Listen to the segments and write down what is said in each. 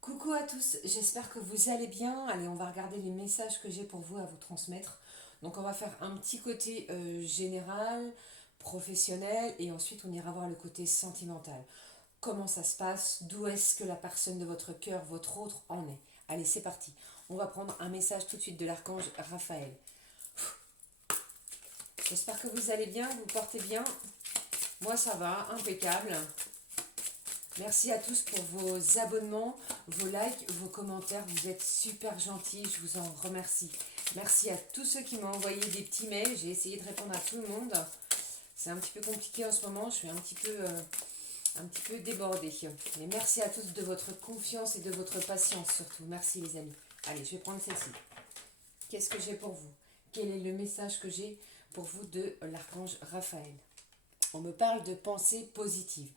Coucou à tous, j'espère que vous allez bien. Allez, on va regarder les messages que j'ai pour vous à vous transmettre. Donc on va faire un petit côté général, professionnel, et ensuite on ira voir le côté sentimental. Comment ça se passe, d'où est-ce que la personne de votre cœur, votre autre, en est. Allez, c'est parti. On va prendre un message tout de suite de l'archange Raphaël. J'espère que vous allez bien, vous portez bien. Moi ça va, impeccable. Merci à tous pour vos abonnements, vos likes, vos commentaires. Vous êtes super gentils, je vous en remercie. Merci à tous ceux qui m'ont envoyé des petits mails. J'ai essayé de répondre à tout le monde. C'est un petit peu compliqué en ce moment, je suis un petit peu débordée. Mais merci à tous de votre confiance et de votre patience surtout. Merci les amis. Allez, je vais prendre celle-ci. Qu'est-ce que j'ai pour vous? Quel est le message que j'ai pour vous de l'archange Raphaël? On me parle de pensée positive.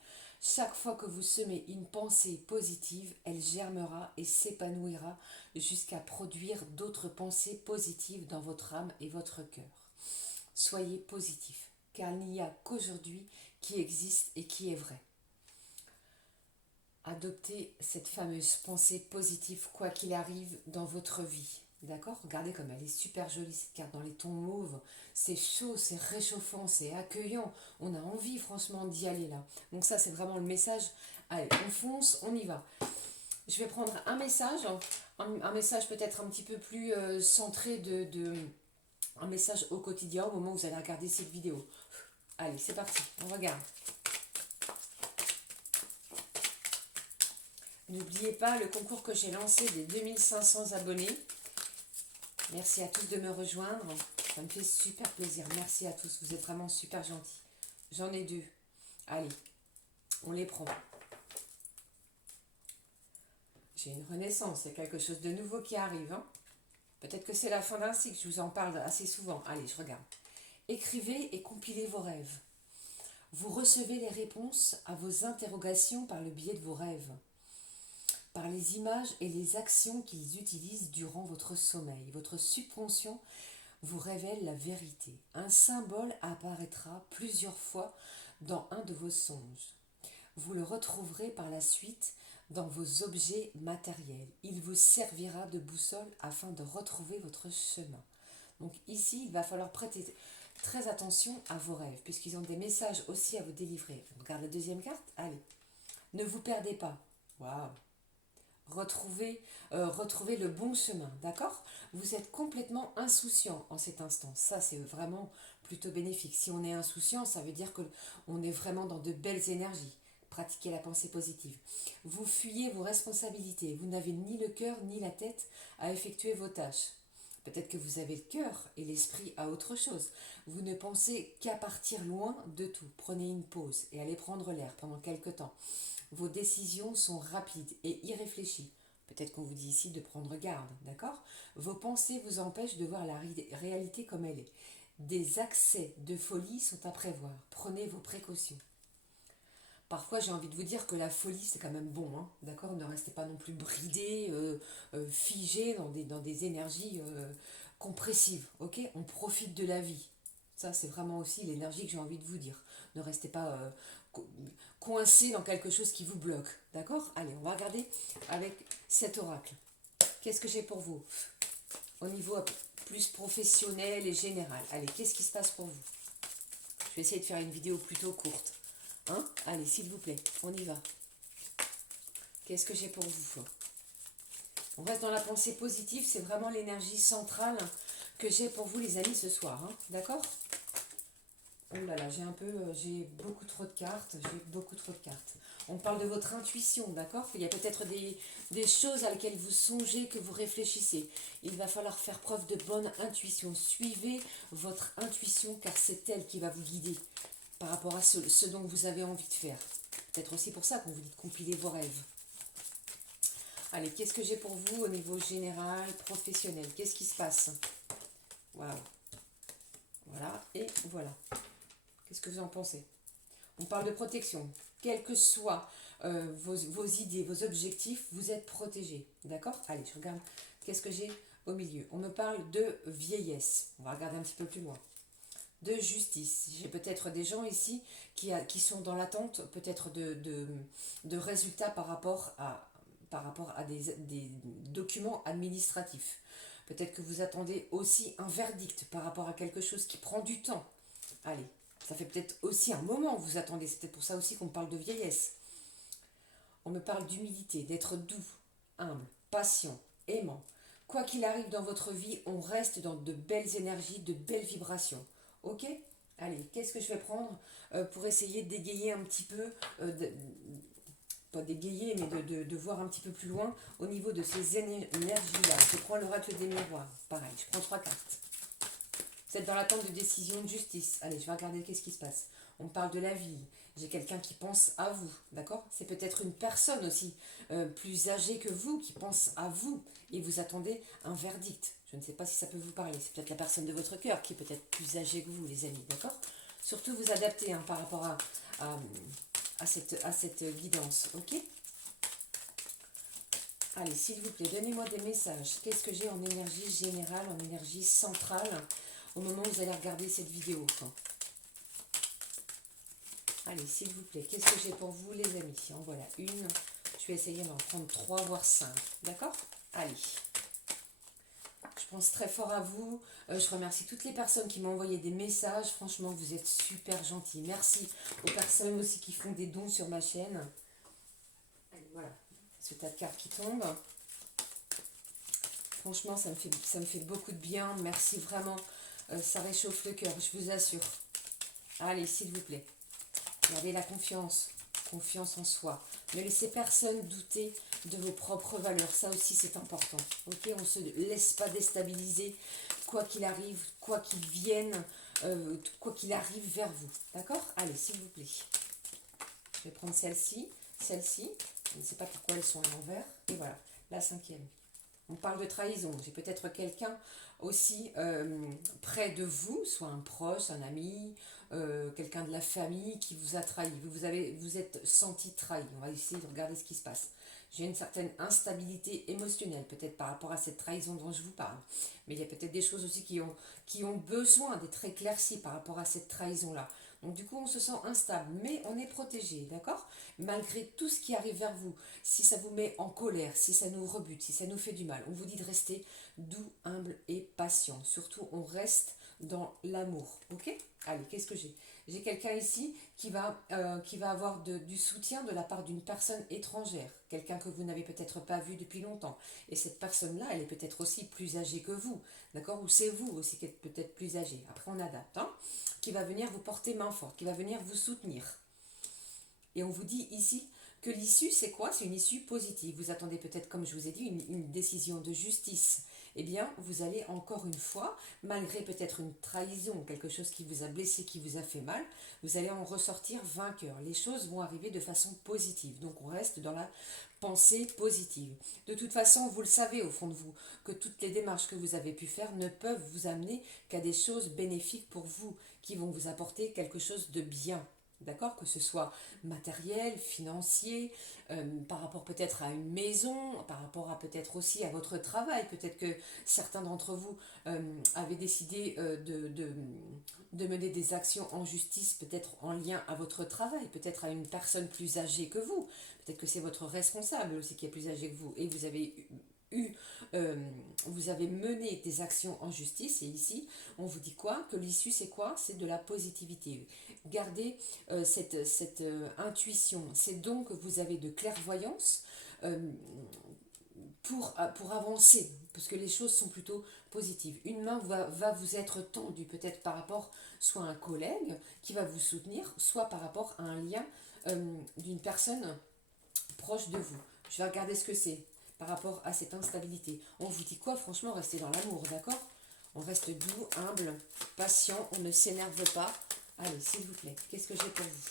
Chaque fois que vous semez une pensée positive, elle germera et s'épanouira jusqu'à produire d'autres pensées positives dans votre âme et votre cœur. Soyez positif, car il n'y a qu'aujourd'hui qui existe et qui est vrai. Adoptez cette fameuse pensée positive quoi qu'il arrive dans votre vie. D'accord? Regardez comme elle est super jolie cette carte dans les tons mauves. C'est chaud, c'est réchauffant, c'est accueillant. On a envie franchement d'y aller là. Donc ça c'est vraiment le message. Allez, on fonce, on y va. Je vais prendre un message, un message peut-être un petit peu plus centré un message au quotidien au moment où vous allez regarder cette vidéo. Allez, c'est parti, on regarde. N'oubliez pas le concours que j'ai lancé des 2500 abonnés. Merci à tous de me rejoindre. Ça me fait super plaisir. Merci à tous. Vous êtes vraiment super gentils. J'en ai deux. Allez, on les prend. J'ai une renaissance. Il y a quelque chose de nouveau qui arrive. Hein. Peut-être que c'est la fin d'un cycle. Je vous en parle assez souvent. Allez, je regarde. Écrivez et compilez vos rêves. Vous recevez les réponses à vos interrogations par le biais de vos rêves, par les images et les actions qu'ils utilisent durant votre sommeil. Votre subconscient vous révèle la vérité. Un symbole apparaîtra plusieurs fois dans un de vos songes. Vous le retrouverez par la suite dans vos objets matériels. Il vous servira de boussole afin de retrouver votre chemin. Donc ici, il va falloir prêter très attention à vos rêves, puisqu'ils ont des messages aussi à vous délivrer. On regarde la deuxième carte. Allez, ne vous perdez pas. Waouh! Retrouvez le bon chemin, d'accord? Vous êtes complètement insouciant en cet instant. Ça, c'est vraiment plutôt bénéfique. Si on est insouciant, ça veut dire qu'on est vraiment dans de belles énergies. Pratiquez la pensée positive. Vous fuyez vos responsabilités. Vous n'avez ni le cœur ni la tête à effectuer vos tâches. Peut-être que vous avez le cœur et l'esprit à autre chose. Vous ne pensez qu'à partir loin de tout. Prenez une pause et allez prendre l'air pendant quelque temps. Vos décisions sont rapides et irréfléchies. Peut-être qu'on vous dit ici de prendre garde, d'accord? Vos pensées vous empêchent de voir la réalité comme elle est. Des accès de folie sont à prévoir. Prenez vos précautions. Parfois, j'ai envie de vous dire que la folie, c'est quand même bon, hein, d'accord? Ne restez pas non plus bridé, figé dans des énergies compressives, ok? On profite de la vie. Ça, c'est vraiment aussi l'énergie que j'ai envie de vous dire. Ne restez pas coincé dans quelque chose qui vous bloque, d'accord? Allez, on va regarder avec cet oracle. Qu'est-ce que j'ai pour vous au niveau plus professionnel et général? Allez, qu'est-ce qui se passe pour vous? Je vais essayer de faire une vidéo plutôt courte. Hein? Allez, s'il vous plaît, on y va. Qu'est-ce que j'ai pour vous? On reste dans la pensée positive, c'est vraiment l'énergie centrale que j'ai pour vous les amis ce soir. Hein? D'accord? Oh là là, j'ai beaucoup trop de cartes, On parle de votre intuition, d'accord? Il y a peut-être des choses à lesquelles vous songez, que vous réfléchissez. Il va falloir faire preuve de bonne intuition. Suivez votre intuition car c'est elle qui va vous guider par rapport à ce dont vous avez envie de faire. Peut-être aussi pour ça qu'on vous dit de compiler vos rêves. Allez, qu'est-ce que j'ai pour vous au niveau général, professionnel? Qu'est-ce qui se passe? Waouh. Voilà, et voilà. Qu'est-ce que vous en pensez? On parle de protection. Quelles que soient vos idées, vos objectifs, vous êtes protégés. D'accord? Allez, je regarde. Qu'est-ce que j'ai au milieu? On me parle de vieillesse. On va regarder un petit peu plus loin. De justice. J'ai peut-être des gens ici qui sont dans l'attente peut-être de résultats par rapport à par rapport à des documents administratifs. Peut-être que vous attendez aussi un verdict par rapport à quelque chose qui prend du temps. Allez, ça fait peut-être aussi un moment que vous attendez. C'est peut-être pour ça aussi qu'on parle de vieillesse. On me parle d'humilité, d'être doux, humble, patient, aimant. Quoi qu'il arrive dans votre vie, on reste dans de belles énergies, de belles vibrations. Ok? Allez, qu'est-ce que je vais prendre pour essayer d'égayer un petit peu, pas d'égayer, mais de voir un petit peu plus loin au niveau de ces énergies-là. Je prends l'oracle des miroirs. Pareil, je prends 3 cartes. Vous êtes dans l'attente de décision de justice. Allez, je vais regarder qu'est-ce qui se passe. On parle de la vie. J'ai quelqu'un qui pense à vous, d'accord? C'est peut-être une personne aussi plus âgée que vous qui pense à vous et vous attendez un verdict. Je ne sais pas si ça peut vous parler. C'est peut-être la personne de votre cœur qui est peut-être plus âgée que vous, les amis, d'accord? Surtout vous adapter par rapport à cette guidance, ok? Allez, s'il vous plaît, donnez-moi des messages. Qu'est-ce que j'ai en énergie générale, en énergie centrale au moment où vous allez regarder cette vidéo? Allez, s'il vous plaît, qu'est-ce que j'ai pour vous, les amis? En voilà une. Je vais essayer d'en prendre 3, voire 5. D'accord? Allez. Je pense très fort à vous. Je remercie toutes les personnes qui m'ont envoyé des messages. Franchement, vous êtes super gentils. Merci aux personnes aussi qui font des dons sur ma chaîne. Allez, voilà. Ce tas de cartes qui tombe. Franchement, ça me fait beaucoup de bien. Merci vraiment. Ça réchauffe le cœur, je vous assure. Allez, s'il vous plaît. Gardez la confiance. Confiance en soi. Ne laissez personne douter de vos propres valeurs. Ça aussi, c'est important. Ok, on ne se laisse pas déstabiliser. Quoi qu'il arrive, quoi qu'il vienne, quoi qu'il arrive vers vous. D'accord? Allez, s'il vous plaît. Je vais prendre celle-ci. Celle-ci. Je ne sais pas pourquoi elles sont à l'envers. Et voilà, la 5e. On parle de trahison. J'ai peut-être quelqu'un aussi près de vous, soit un proche, un ami, quelqu'un de la famille qui vous a trahi. Vous êtes senti trahi. On va essayer de regarder ce qui se passe. J'ai une certaine instabilité émotionnelle, peut-être par rapport à cette trahison dont je vous parle. Mais il y a peut-être des choses aussi qui ont besoin d'être éclaircies par rapport à cette trahison-là. Donc du coup, on se sent instable, mais on est protégé, d'accord? Malgré tout ce qui arrive vers vous, si ça vous met en colère, si ça nous rebute, si ça nous fait du mal, on vous dit de rester doux, humble et patient. Surtout, on reste dans l'amour, ok? Allez, qu'est-ce que j'ai? J'ai quelqu'un ici qui va avoir du soutien de la part d'une personne étrangère, quelqu'un que vous n'avez peut-être pas vu depuis longtemps. Et cette personne-là, elle est peut-être aussi plus âgée que vous, d'accord? Ou c'est vous aussi qui êtes peut-être plus âgé. Après, on adapte, hein? Qui va venir vous porter main forte, qui va venir vous soutenir. Et on vous dit ici que l'issue, c'est quoi? C'est une issue positive. Vous attendez peut-être, comme je vous ai dit, une décision de justice. Eh bien, vous allez encore une fois, malgré peut-être une trahison, quelque chose qui vous a blessé, qui vous a fait mal, vous allez en ressortir vainqueur. Les choses vont arriver de façon positive. Donc, on reste dans la pensée positive. De toute façon, vous le savez au fond de vous, que toutes les démarches que vous avez pu faire ne peuvent vous amener qu'à des choses bénéfiques pour vous, qui vont vous apporter quelque chose de bien. D'accord? Que ce soit matériel, financier, par rapport peut-être à une maison, par rapport à peut-être aussi à votre travail. Peut-être que certains d'entre vous avaient décidé de mener des actions en justice, peut-être en lien à votre travail, peut-être à une personne plus âgée que vous. Peut-être que c'est votre responsable aussi qui est plus âgé que vous. Et vous avez vous avez mené des actions en justice et ici on vous dit quoi? Que l'issue c'est quoi? C'est de la positivité. Gardez cette intuition, c'est donc que vous avez de clairvoyance pour avancer, parce que les choses sont plutôt positives. Une main va vous être tendue, peut-être par rapport soit à un collègue qui va vous soutenir, soit par rapport à un lien d'une personne proche de vous. Je vais regarder ce que c'est par rapport à cette instabilité. On vous dit quoi? Franchement, restez dans l'amour, d'accord? On reste doux, humble, patient, on ne s'énerve pas. Allez, s'il vous plaît, qu'est-ce que j'ai pour vous?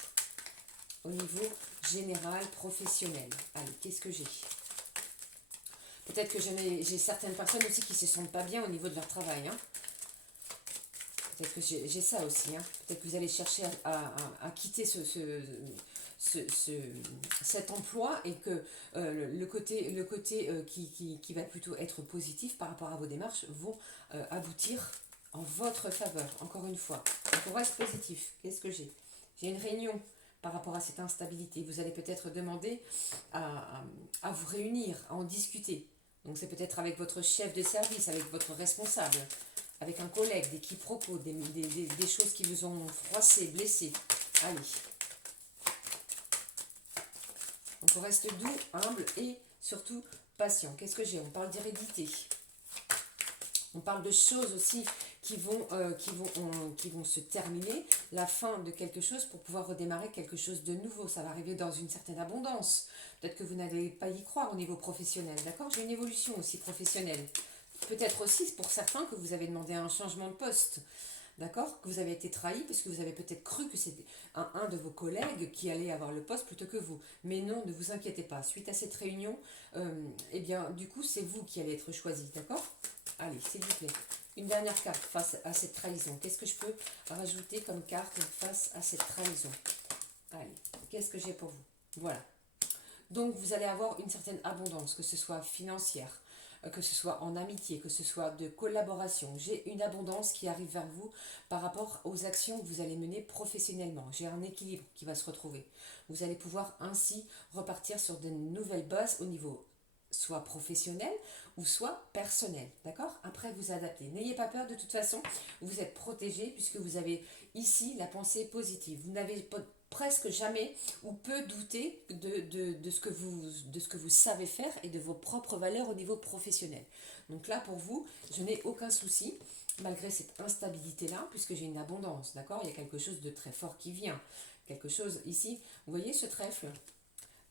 Au niveau général, professionnel. Allez, qu'est-ce que j'ai? Peut-être que j'ai certaines personnes aussi qui ne se sentent pas bien au niveau de leur travail. Hein. Peut-être que j'ai ça aussi. Hein. Peut-être que vous allez chercher à quitter cet emploi et que le côté qui va plutôt être positif par rapport à vos démarches vont aboutir en votre faveur, encore une fois. Donc on reste positif. Qu'est-ce que j'ai? J'ai une réunion par rapport à cette instabilité. Vous allez peut-être demander à vous réunir, à en discuter. Donc c'est peut-être avec votre chef de service, avec votre responsable, avec un collègue, des quiproquos, des choses qui vous ont froissé, blessé. Allez. Donc on reste doux, humble et surtout patient. Qu'est-ce que j'ai? On parle d'hérédité. On parle de choses aussi qui vont se terminer, la fin de quelque chose pour pouvoir redémarrer quelque chose de nouveau. Ça va arriver dans une certaine abondance. Peut-être que vous n'allez pas y croire au niveau professionnel, d'accord? J'ai une évolution aussi professionnelle. Peut-être aussi pour certains que vous avez demandé un changement de poste, d'accord? Que vous avez été trahi parce que vous avez peut-être cru que c'était un de vos collègues qui allait avoir le poste plutôt que vous. Mais non, ne vous inquiétez pas. Suite à cette réunion, eh bien, du coup, c'est vous qui allez être choisi, d'accord? Allez, s'il vous plaît. Une dernière carte face à cette trahison. Qu'est-ce que je peux rajouter comme carte face à cette trahison? Allez, qu'est-ce que j'ai pour vous? Voilà. Donc, vous allez avoir une certaine abondance, que ce soit financière, que ce soit en amitié, que ce soit de collaboration. J'ai une abondance qui arrive vers vous par rapport aux actions que vous allez mener professionnellement. J'ai un équilibre qui va se retrouver. Vous allez pouvoir ainsi repartir sur de nouvelles bases au niveau soit professionnel ou soit personnel, d'accord? Après, vous adaptez. N'ayez pas peur, de toute façon, vous êtes protégé puisque vous avez ici la pensée positive. Vous n'avez presque jamais ou peu douté de ce que vous savez faire et de vos propres valeurs au niveau professionnel. Donc là, pour vous, je n'ai aucun souci, malgré cette instabilité-là, puisque j'ai une abondance, d'accord? Il y a quelque chose de très fort qui vient. Quelque chose ici, vous voyez ce trèfle?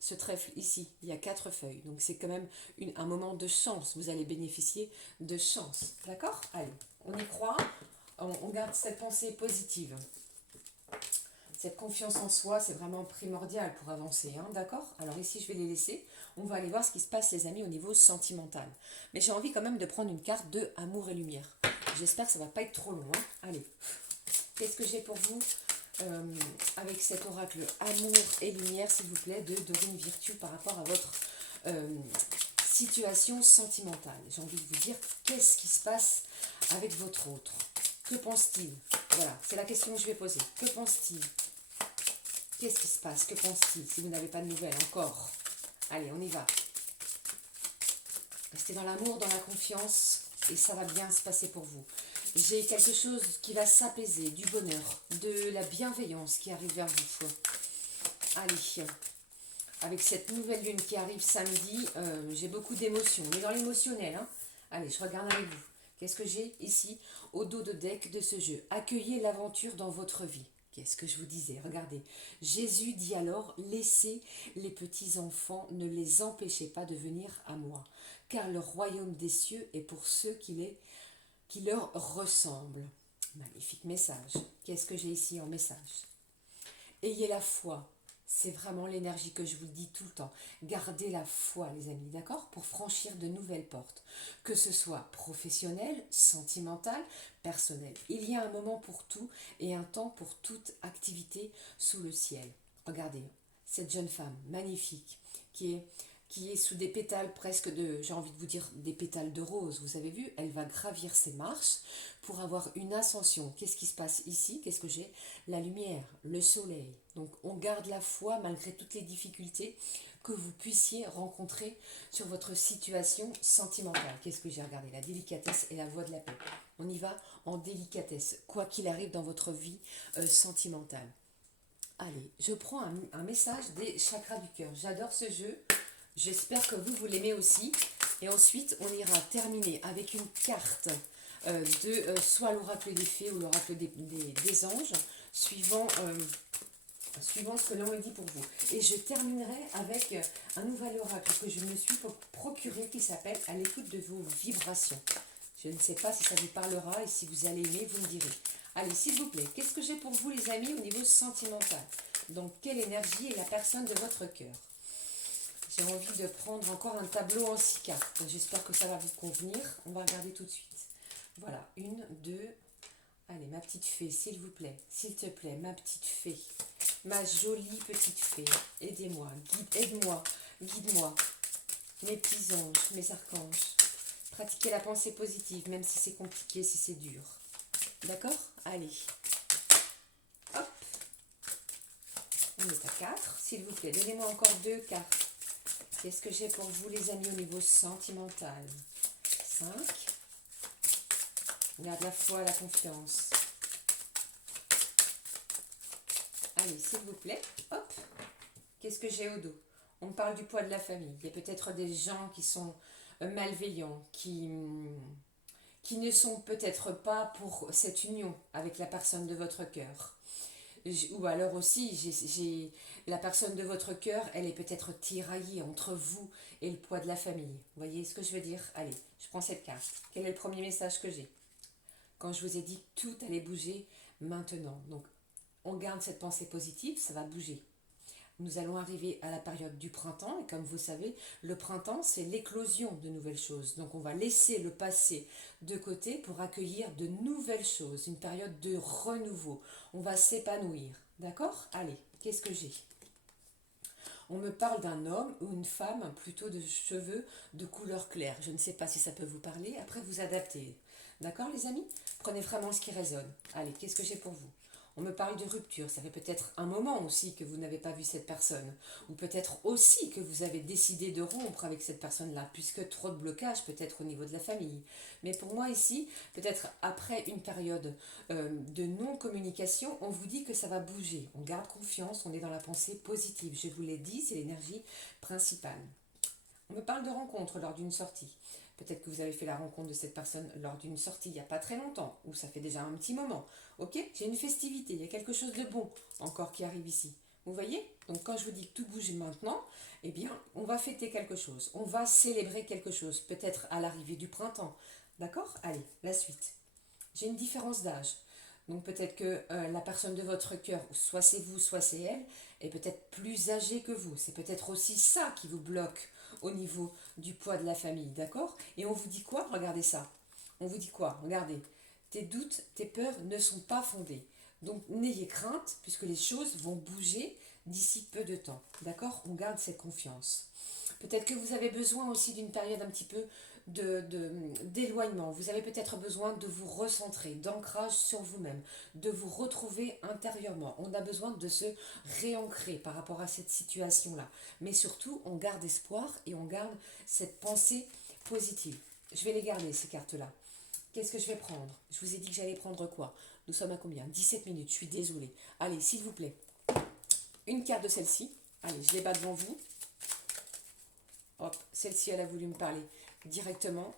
Ce trèfle ici, il y a 4 feuilles. Donc c'est quand même un moment de chance. Vous allez bénéficier de chance. D'accord? Allez, on y croit. On garde cette pensée positive. Cette confiance en soi, c'est vraiment primordial pour avancer. Hein, d'accord? Alors ici, je vais les laisser. On va aller voir ce qui se passe, les amis, au niveau sentimental. Mais j'ai envie quand même de prendre une carte de amour et lumière. J'espère que ça ne va pas être trop long. Hein. Allez. Qu'est-ce que j'ai pour vous avec cet oracle amour et lumière, s'il vous plaît, de Dorine Virtue par rapport à votre situation sentimentale? J'ai envie de vous dire, qu'est-ce qui se passe avec votre autre? Que pense-t-il? Voilà, c'est la question que je vais poser. Que pense-t-il? Qu'est-ce qui se passe? Que pense-t-il? Si vous n'avez pas de nouvelles encore. Allez, on y va. Restez dans l'amour, dans la confiance, et ça va bien se passer pour vous. J'ai quelque chose qui va s'apaiser, du bonheur, de la bienveillance qui arrive vers vous. Allez, avec cette nouvelle lune qui arrive samedi, j'ai beaucoup d'émotions. On est dans l'émotionnel. Hein. Allez, je regarde avec vous. Qu'est-ce que j'ai ici au dos de deck de ce jeu? Accueillez l'aventure dans votre vie. Qu'est-ce que je vous disais? Regardez. Jésus dit alors, laissez les petits enfants, ne les empêchez pas de venir à moi, car le royaume des cieux est pour ceux qui leur ressemblent. Magnifique message. Qu'est-ce que j'ai ici en message? Ayez la foi. C'est vraiment l'énergie que je vous dis tout le temps. Gardez la foi, les amis, d'accord? Pour franchir de nouvelles portes. Que ce soit professionnel, sentimental, personnel. Il y a un moment pour tout et un temps pour toute activité sous le ciel. Regardez, cette jeune femme magnifique qui est sous des pétales presque de, j'ai envie de vous dire, des pétales de rose. Vous avez vu, elle va gravir ses marches pour avoir une ascension. Qu'est-ce qui se passe ici? Qu'est-ce que j'ai? La lumière, le soleil. Donc on garde la foi malgré toutes les difficultés que vous puissiez rencontrer sur votre situation sentimentale. Qu'est-ce que j'ai regardé? La délicatesse et la voie de la paix. On y va en délicatesse, quoi qu'il arrive dans votre vie sentimentale. Allez, je prends un message des chakras du cœur. J'adore ce jeu. J'espère que vous l'aimez aussi. Et ensuite, on ira terminer avec une carte de soit l'oracle des fées ou l'oracle des anges, suivant ce que l'on me dit pour vous. Et je terminerai avec un nouvel oracle que je me suis procuré qui s'appelle « À l'écoute de vos vibrations ». Je ne sais pas si ça vous parlera et si vous allez aimer, vous me direz. Allez, s'il vous plaît, qu'est-ce que j'ai pour vous, les amis, au niveau sentimental? Donc, quelle énergie est la personne de votre cœur? J'ai envie de prendre encore un tableau en 6 cartes. J'espère que ça va vous convenir. On va regarder tout de suite. Voilà, 1, 2. Allez, ma petite fée, s'il vous plaît. S'il te plaît, ma petite fée. Ma jolie petite fée. Aidez-moi, aide-moi, guide-moi. Mes petits anges, mes archanges. Pratiquez la pensée positive, même si c'est compliqué, si c'est dur. D'accord? Allez. Hop. On est à 4. S'il vous plaît, donnez-moi encore 2 cartes. Qu'est-ce que j'ai pour vous, les amis, au niveau sentimental? 5. On garde la foi, la confiance. Allez, s'il vous plaît. Hop. Qu'est-ce que j'ai au dos? On parle du poids de la famille. Il y a peut-être des gens qui sont malveillants, qui ne sont peut-être pas pour cette union avec la personne de votre cœur. Ou alors aussi, la personne de votre cœur, elle est peut-être tiraillée entre vous et le poids de la famille. Vous voyez ce que je veux dire? Allez, je prends cette carte. Quel est le premier message que j'ai? Quand je vous ai dit que tout allait bouger maintenant. Donc, on garde cette pensée positive, ça va bouger. Nous allons arriver à la période du printemps et comme vous savez, le printemps c'est l'éclosion de nouvelles choses. Donc on va laisser le passé de côté pour accueillir de nouvelles choses, une période de renouveau. On va s'épanouir, d'accord? Allez, qu'est-ce que j'ai? On me parle d'un homme ou une femme plutôt de cheveux de couleur claire. Je ne sais pas si ça peut vous parler, après vous adaptez. D'accord les amis? Prenez vraiment ce qui résonne. Allez, qu'est-ce que j'ai pour vous? On me parle de rupture, ça fait peut-être un moment aussi que vous n'avez pas vu cette personne, ou peut-être aussi que vous avez décidé de rompre avec cette personne-là, puisque trop de blocage peut-être au niveau de la famille. Mais pour moi ici, peut-être après une période de non-communication, on vous dit que ça va bouger. On garde confiance, on est dans la pensée positive. Je vous l'ai dit, c'est l'énergie principale. On me parle de rencontre lors d'une sortie. Peut-être que vous avez fait la rencontre de cette personne lors d'une sortie il n'y a pas très longtemps, ou ça fait déjà un petit moment. Ok? J'ai une festivité, il y a quelque chose de bon encore qui arrive ici. Vous voyez? Donc quand je vous dis que tout bouge maintenant, eh bien, on va fêter quelque chose. On va célébrer quelque chose, peut-être à l'arrivée du printemps. D'accord? Allez, la suite. J'ai une différence d'âge. Donc peut-être que la personne de votre cœur, soit c'est vous, soit c'est elle, est peut-être plus âgée que vous. C'est peut-être aussi ça qui vous bloque au niveau du poids de la famille, d'accord? Et on vous dit quoi? Regardez ça. On vous dit quoi? Regardez. Tes doutes, tes peurs ne sont pas fondés. Donc n'ayez crainte, puisque les choses vont bouger d'ici peu de temps. D'accord? On garde cette confiance. Peut-être que vous avez besoin aussi d'une période un petit peu d'éloignement. Vous avez peut-être besoin de vous recentrer, d'ancrage sur vous-même, de vous retrouver intérieurement. On a besoin de se réancrer par rapport à cette situation-là. Mais surtout, on garde espoir et on garde cette pensée positive. Je vais les garder, ces cartes-là. Qu'est-ce que je vais prendre? Je vous ai dit que j'allais prendre quoi? Nous sommes à combien? 17 minutes, je suis désolée. Allez, s'il vous plaît, une carte de celle-ci. Allez, je les bats devant vous. Hop, celle-ci, elle a voulu me parler directement.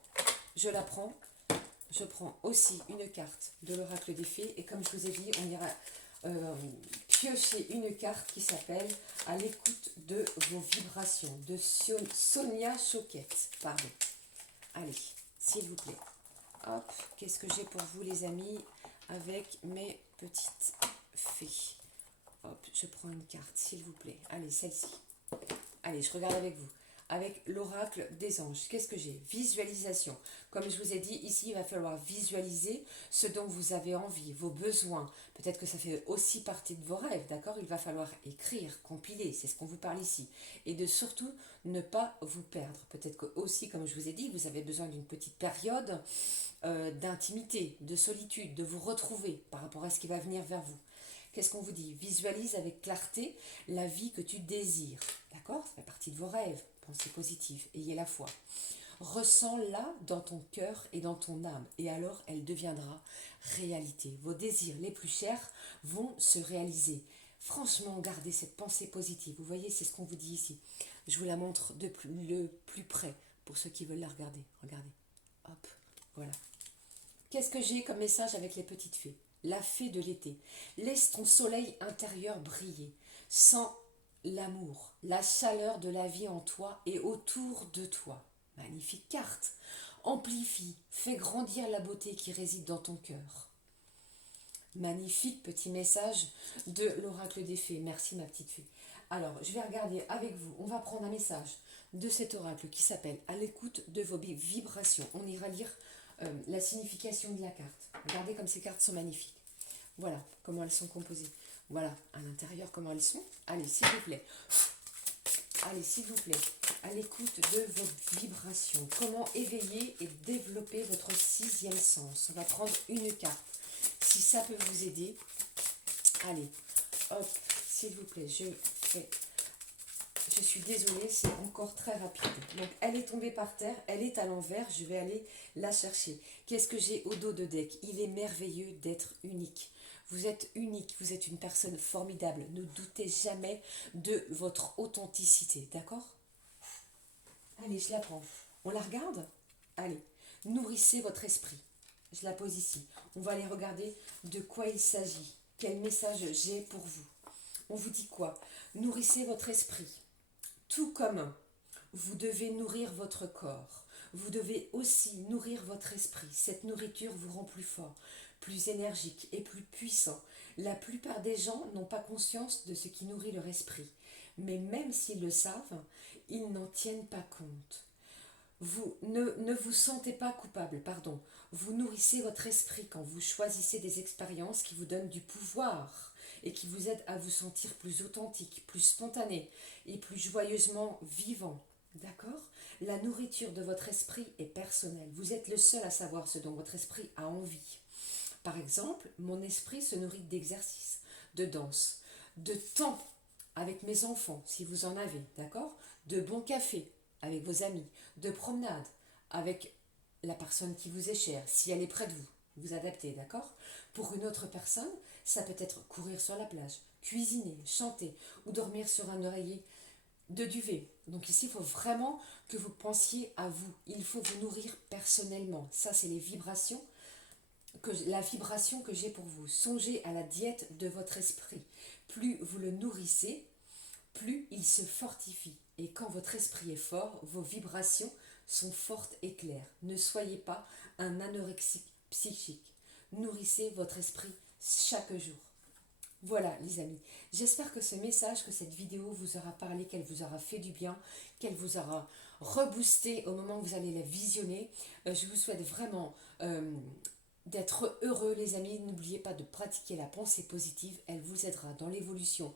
Je la prends. Je prends aussi une carte de l'oracle des fées. Et comme je vous ai dit, on ira piocher une carte qui s'appelle À l'écoute de vos vibrations, de Sonia Choquette. Pardon. Allez, s'il vous plaît. Hop, qu'est-ce que j'ai pour vous les amis avec mes petites fées? Hop, je prends une carte, s'il vous plaît. Allez, celle-ci. Allez, je regarde avec vous. Avec l'oracle des anges, qu'est-ce que j'ai? Visualisation. Comme je vous ai dit, ici, il va falloir visualiser ce dont vous avez envie, vos besoins. Peut-être que ça fait aussi partie de vos rêves, d'accord? Il va falloir écrire, compiler, c'est ce qu'on vous parle ici. Et de surtout ne pas vous perdre. Peut-être que aussi, comme je vous ai dit, vous avez besoin d'une petite période d'intimité, de solitude, de vous retrouver par rapport à ce qui va venir vers vous. Qu'est-ce qu'on vous dit? Visualise avec clarté la vie que tu désires. D'accord? Ça fait partie de vos rêves. Pensez positive. Ayez la foi. Ressens-la dans ton cœur et dans ton âme. Et alors, elle deviendra réalité. Vos désirs les plus chers vont se réaliser. Franchement, gardez cette pensée positive. Vous voyez, c'est ce qu'on vous dit ici. Je vous la montre le plus près pour ceux qui veulent la regarder. Regardez. Hop. Voilà. Qu'est-ce que j'ai comme message avec les petites fées? La fée de l'été. Laisse ton soleil intérieur briller. Sens l'amour, la chaleur de la vie en toi et autour de toi. Magnifique carte. Amplifie, fais grandir la beauté qui réside dans ton cœur. Magnifique petit message de l'oracle des fées. Merci ma petite fée. Alors, je vais regarder avec vous. On va prendre un message de cet oracle qui s'appelle À l'écoute de vos vibrations. On ira lire la signification de la carte. Regardez comme ces cartes sont magnifiques. Voilà comment elles sont composées. Voilà à l'intérieur comment elles sont. Allez, s'il vous plaît. Allez, s'il vous plaît. À l'écoute de vos vibrations. Comment éveiller et développer votre sixième sens. On va prendre une carte. Si ça peut vous aider, allez, hop, s'il vous plaît, je suis désolée, c'est encore très rapide. Donc, elle est tombée par terre, elle est à l'envers, je vais aller la chercher. Qu'est-ce que j'ai au dos de deck? Il est merveilleux d'être unique. Vous êtes unique, vous êtes une personne formidable. Ne doutez jamais de votre authenticité, d'accord? Allez, je la prends. On la regarde? Allez, nourrissez votre esprit. Je la pose ici. On va aller regarder de quoi il s'agit. Quel message j'ai pour vous. On vous dit quoi? Nourrissez votre esprit. Tout comme vous devez nourrir votre corps, vous devez aussi nourrir votre esprit. Cette nourriture vous rend plus fort, plus énergique et plus puissant. La plupart des gens n'ont pas conscience de ce qui nourrit leur esprit. Mais même s'ils le savent, ils n'en tiennent pas compte. Vous ne vous sentez pas coupable, pardon. Vous nourrissez votre esprit quand vous choisissez des expériences qui vous donnent du pouvoir et qui vous aident à vous sentir plus authentique, plus spontané et plus joyeusement vivant. D'accord? La nourriture de votre esprit est personnelle. Vous êtes le seul à savoir ce dont votre esprit a envie. Par exemple, mon esprit se nourrit d'exercices, de danse, de temps avec mes enfants, si vous en avez, d'accord? De bons cafés avec vos amis, de promenades avec la personne qui vous est chère, si elle est près de vous. Vous adaptez, d'accord? Pour une autre personne, ça peut être courir sur la plage, cuisiner, chanter ou dormir sur un oreiller de duvet. Donc ici, il faut vraiment que vous pensiez à vous. Il faut vous nourrir personnellement. Ça, c'est la vibration que j'ai pour vous. Songez à la diète de votre esprit. Plus vous le nourrissez, plus il se fortifie. Et quand votre esprit est fort, vos vibrations sont fortes et claires. Ne soyez pas un anorexique psychique. Nourrissez votre esprit chaque jour. Voilà les amis, j'espère que ce message, que cette vidéo vous aura parlé, qu'elle vous aura fait du bien, qu'elle vous aura reboosté au moment où vous allez la visionner. Je vous souhaite vraiment d'être heureux les amis. N'oubliez pas de pratiquer la pensée positive, elle vous aidera dans l'évolution.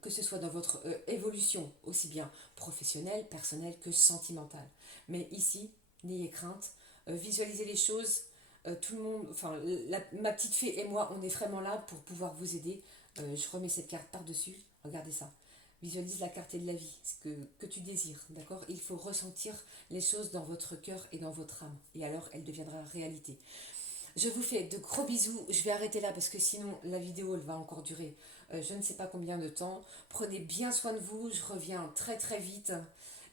Que ce soit dans votre évolution aussi bien professionnelle, personnelle que sentimentale. Mais ici, n'ayez crainte, visualisez les choses, tout le monde, enfin ma petite fée et moi, on est vraiment là pour pouvoir vous aider. Je remets cette carte par-dessus, regardez ça. Visualise la carte de la vie, ce que tu désires, d'accord? Il faut ressentir les choses dans votre cœur et dans votre âme, et alors elle deviendra réalité. Je vous fais de gros bisous. Je vais arrêter là parce que sinon la vidéo elle va encore durer je ne sais pas combien de temps. Prenez bien soin de vous. Je reviens très très vite.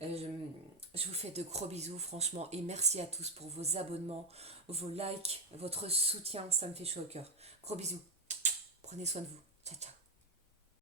Je vous fais de gros bisous franchement et merci à tous pour vos abonnements, vos likes, votre soutien. Ça me fait chaud au cœur. Gros bisous. Prenez soin de vous. Ciao ciao.